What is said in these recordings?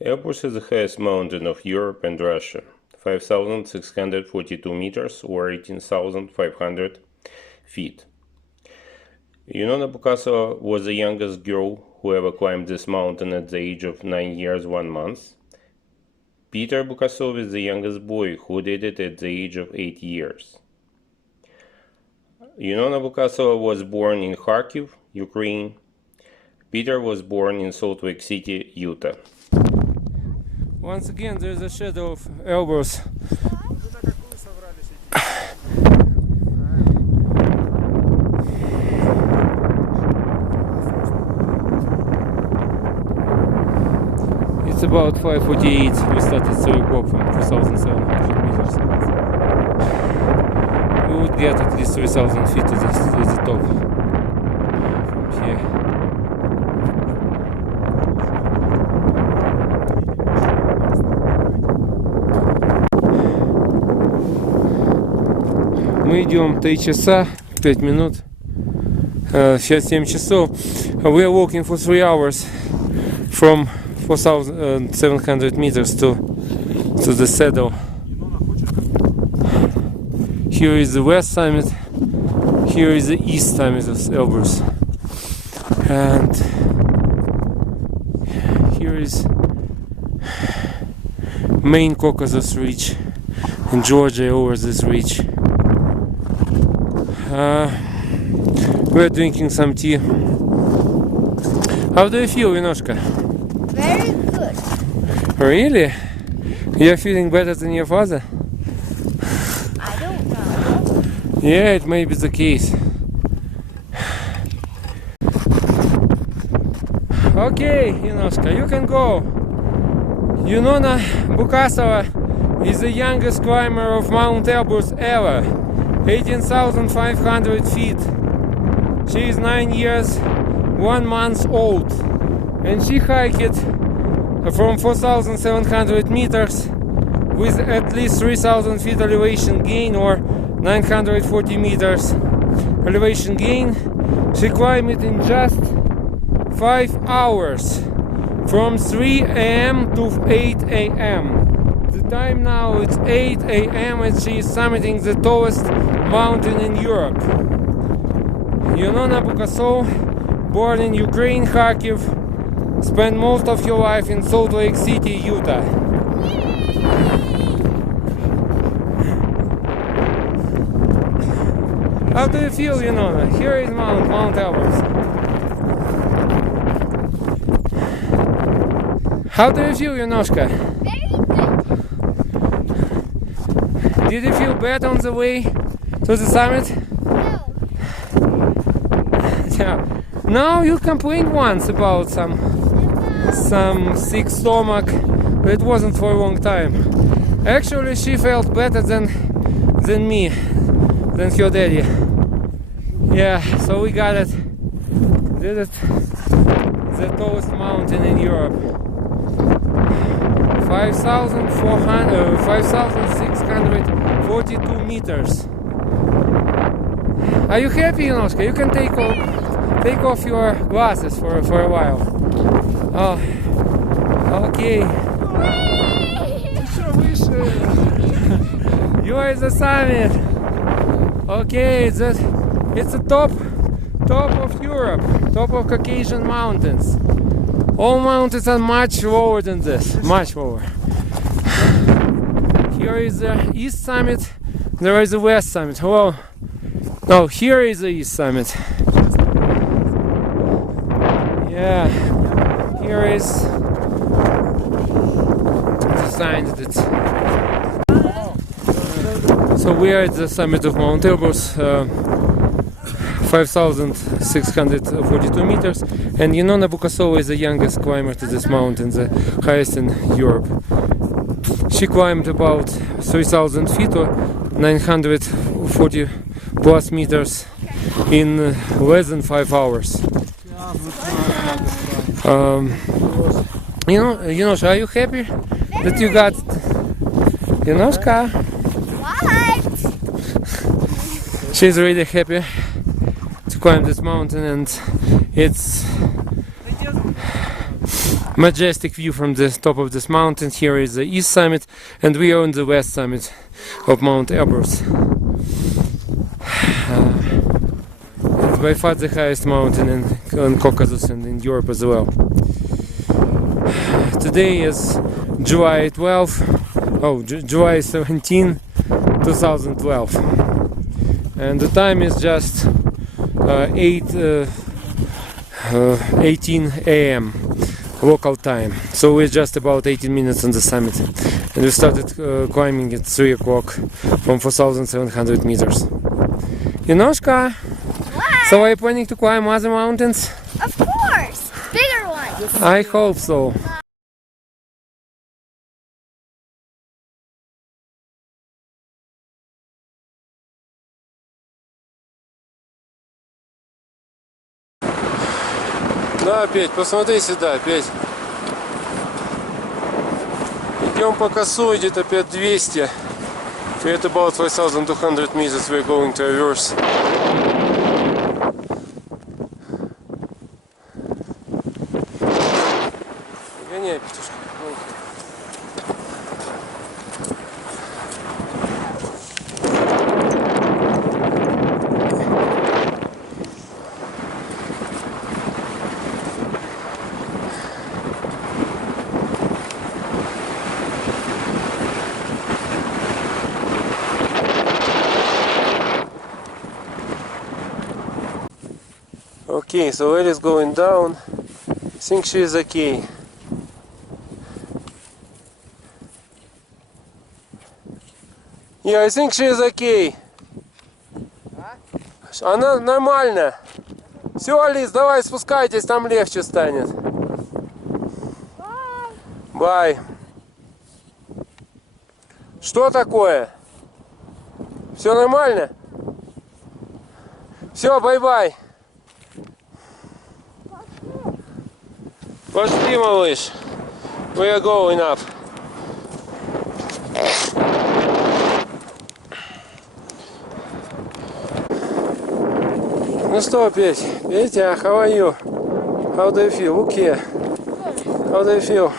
Elbrus is the highest mountain of Europe and Russia, 5,642 meters or 18,500 feet. Yunona Bukasova was the youngest girl who ever climbed this mountain at the age of 9 years 1 month. Peter Bukasov is the youngest boy who did it at the age of 8 years. Yunona Bukasova was born in Kharkiv, Ukraine. Peter was born in Salt Lake City, Utah. Once again, there's a shadow of Elbrus. It's about 5:48. We started to walk from 2,700 meters. We would get at least 3,000 feet to the top from here. Мы идем 3 часа, 5 минут. Сейчас 7 часов. We are walking for 3 hours from 4,700 meters to the saddle. Here is the west summit. Here is the east summit of Elbrus. And here is main Caucasus Ridge in Georgia over this ridge. We're drinking some tea. How do you feel, Yunошка? Very good. Really? You're feeling better than your father? I don't know. Yeah, it may be the case. Okay, Yunошка, you can go. Yunona Bukasova is the youngest climber of Mount Elbrus ever. 18,500 feet. She is 9 years, 1 month old, and she hiked it from 4,700 meters with at least 3,000 feet elevation gain or 940 meters elevation gain. She climbed it in just 5 hours from 3 a.m. to 8 a.m. The time now it's 8 a.m. and she is summiting the tallest mountain in Europe. Yunona Bukasova, born in Ukraine, Kharkiv, spent most of her life in Salt Lake City, Utah. How do you feel, Yunona? Here is Mount Elbrus. How do you feel, Yunoshka? Very good. Did you feel bad on the way to the summit? No. Yeah. No, you complained once about some sick stomach, but it wasn't for a long time. Actually, she felt better than me, than her daddy. Yeah, so we got it. Did it. The tallest mountain in Europe. 5,642 meters. Are you happy, Yunoshka? You can take off your glasses for a while. Oh, okay. You are at the summit. Okay, it's the top of Europe, top of Caucasian mountains. All mountains are much lower than this, much lower. Here is the east summit, there is the west summit. Hello. No, here is the east summit. Yeah, here is the sign that it's... So we are at the summit of Mount Elbrus, 5,642 meters, and Yunona Bukasova is the youngest climber to this mountain, the highest in Europe. She climbed about 3,000 feet or 940 plus meters in less than 5 hours. Are you happy that you got Yunoshka? What? She's really happy to climb this mountain, and it's majestic view from the top of this mountain. Here is the east summit, and we are on the west summit of Mount Elbrus. It's by far the highest mountain in Caucasus and in Europe as well. Today is July 17, 2012, and the time is just 18 a.m. local time, so we're just about 18 minutes on the summit, and we started climbing at 3 o'clock from 4,700 meters. Yunoshka, so are you planning to climb other mountains? Of course! Bigger ones! I hope so. Да, Петь, посмотри сюда, Петь. Идем по косой, где-то 5200. We're at about 5,200 meters. We're going to reverse. Гоняй, Петюшка. Okay, so Ellie's going down. I think she is okay. Yeah, I think she is okay. Она нормально. Все, Алис, давай спускайтесь, там легче станет. Бай. Что такое? Все нормально? Все, бай-бай. Пошли, малыш. We are going up. Ну что, Петь? Петя, how are you? How do you feel? Look here. How do you feel?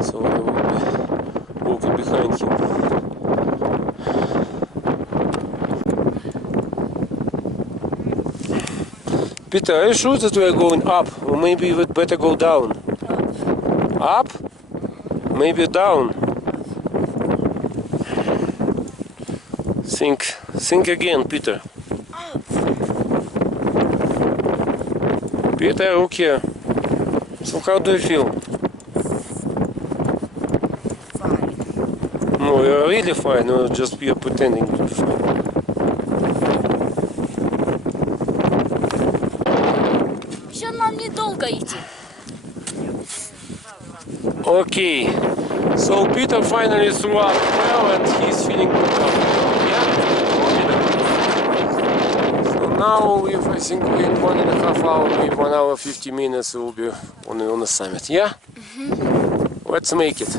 So I will be walking behind him. Peter, are you sure that we are going up? Or maybe we'd better go down? Up? Maybe down? Think again, Peter. Peter, look here. So how do you feel? Fine. No, you're really fine. No, just you're pretending to be fine. Еще нам недолго идти. Okay. So Peter finally threw up well and he's feeling good. Now, I think in 1.5 hours, maybe 1 hour 50 minutes, we'll be on the summit. Yeah? Mm-hmm. Let's make it.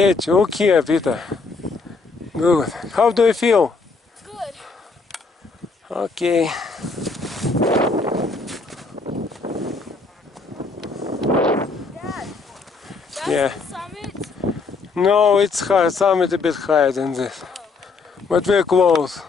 It's okay, Peter. Good. How do you feel? Good. Okay. That's Yeah. the summit. No, it's high. Summit a bit higher than this, but we're close.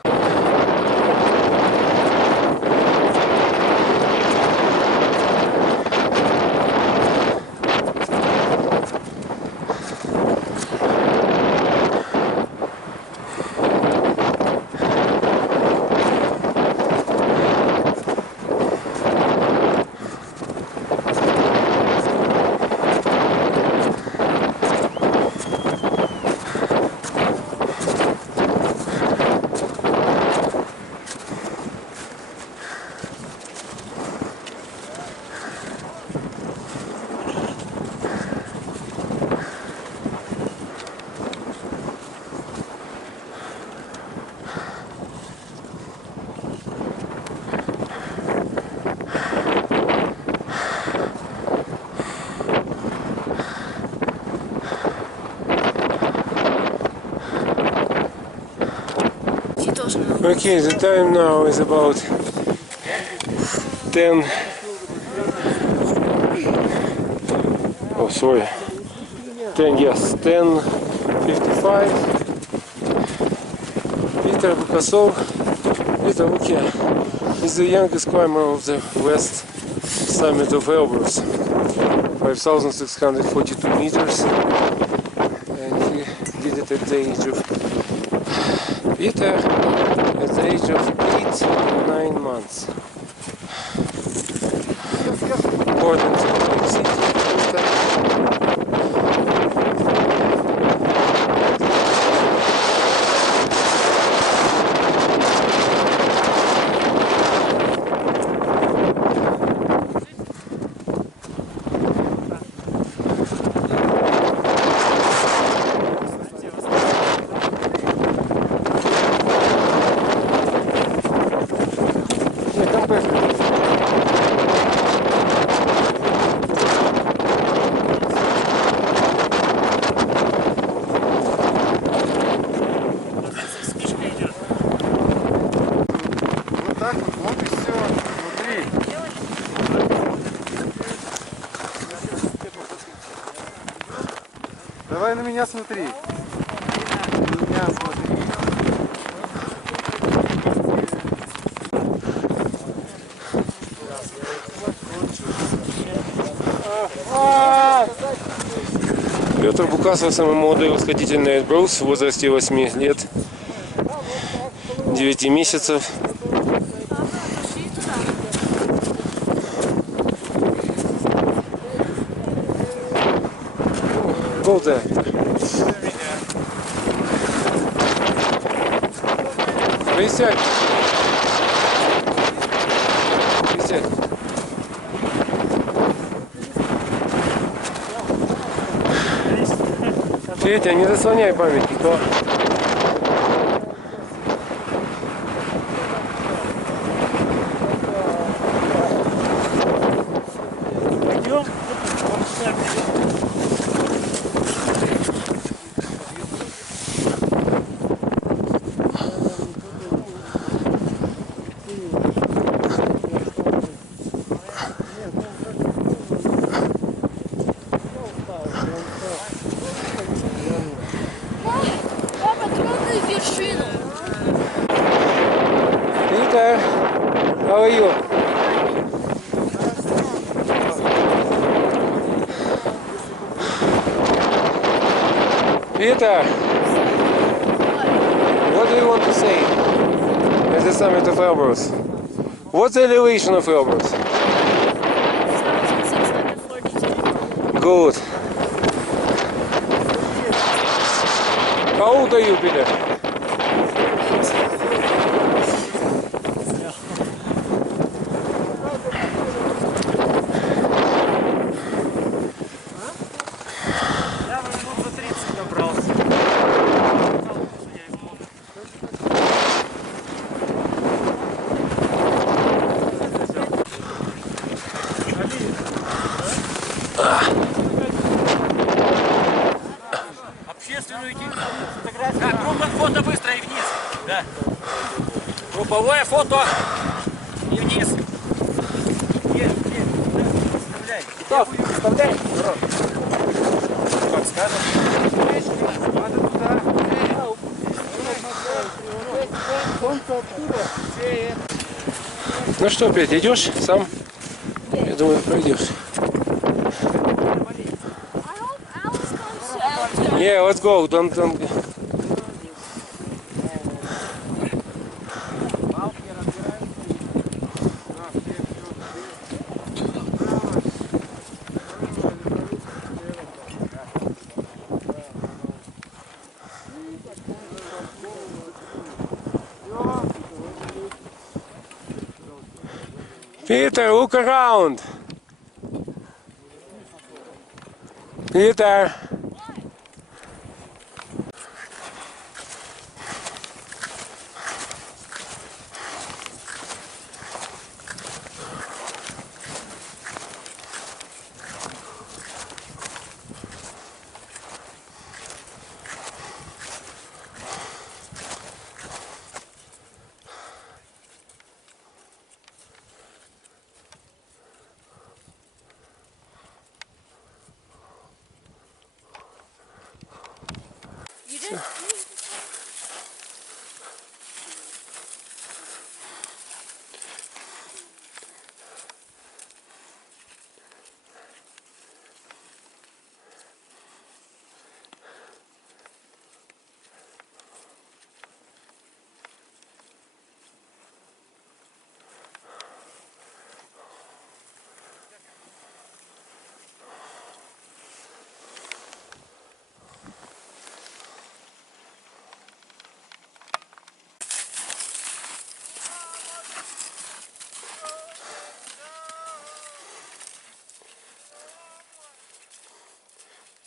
Okay, the time now is about 10. Oh, sorry. 10, yes, 10:55. Peter Bukasov. Peter, okay, is the youngest climber of the west summit of Elbrus. 5,642 meters. And he did it at the age of Peter at the age of 8 and 9 months. According to the city, Давай на меня смотри. На меня смотри. Петр Букасов, самый молодой восходитель на Эльбрус в возрасте 8 лет, 9 месяцев. Go there. Присядь. Присядь. Петя, не заслоняй памятник, то. Папа, трогай вершину. Peter, how are you? Peter, what do you want to say at the summit of Elbrus? What's the elevation of Elbrus? 642. Good. How old are you, Peter? Я минут за 30 добрался. Фото быстро и вниз. Да. Групповое фото и вниз. Вставляй. Вставляй. Подскажем. Ну что, Петя, идешь сам? Я думаю, пройдешь. Yeah, let's go. Don't. Peter, look around. Peter.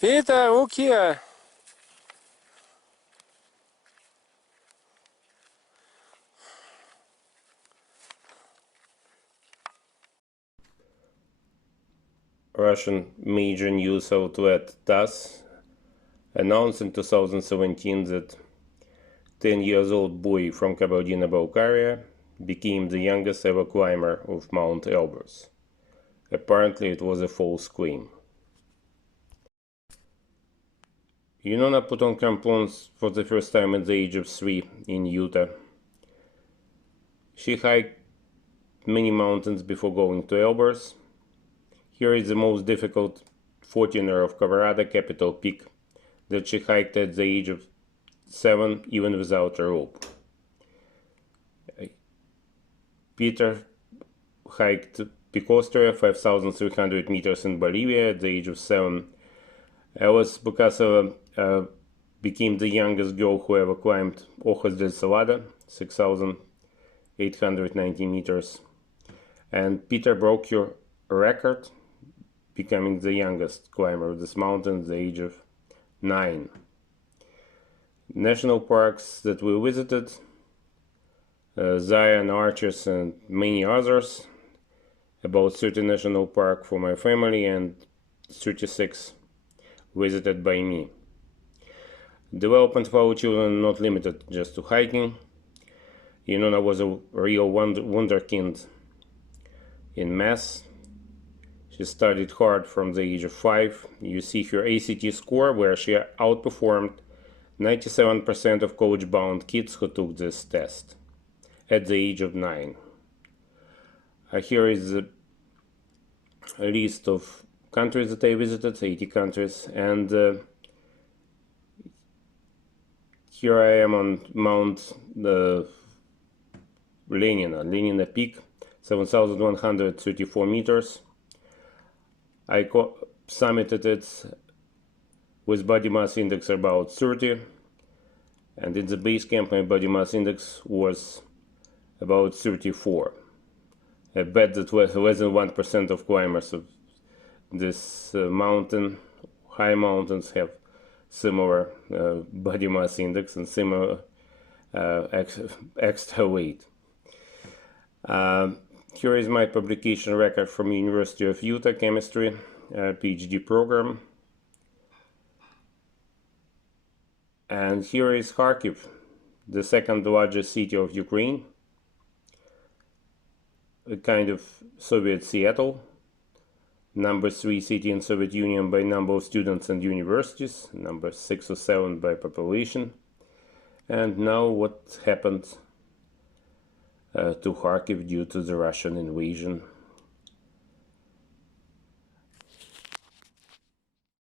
Peter, look here. Russian major news outlet TASS announced in 2017 that 10-year-old boy from Kabardino-Balkaria became the youngest ever climber of Mount Elbrus. Apparently it was a false claim. Yunona put on crampons for the first time at the age of 3 in Utah. She hiked many mountains before going to Elbrus. Here is the most difficult 14er of Colorado Capitol Peak that she hiked at the age of 7 even without a rope. Peter hiked Peak Austria 5,300 meters in Bolivia at the age of 7. Elbrus Bukasova became the youngest girl who ever climbed Ojos del Salado, 6,890 meters. And Peter broke your record, becoming the youngest climber of this mountain at the age of 9. National parks that we visited, Zion, Arches, and many others, about 30 national parks for my family and 36 visited by me. Development for our children not limited just to hiking. Yunona was a real wunderkind in math. She studied hard from the age of 5. You see her ACT score, where she outperformed 97% of college-bound kids who took this test at the age of 9. Here is a list of countries that I visited, 80 countries, and here I am on Mt Lenina Peak, 7,134 meters. I summited it with body mass index about 30, and in the base camp my body mass index was about 34. I bet that less than 1% of climbers of this mountain, high mountains, have similar body mass index and similar extra weight. Here is my publication record from University of Utah Chemistry PhD program. And here is Kharkiv the second largest city of Ukraine, a kind of Soviet Seattle, number 3 city in Soviet Union by number of students and universities, number 6 or 7 by population. And now what happened to Kharkiv due to the Russian invasion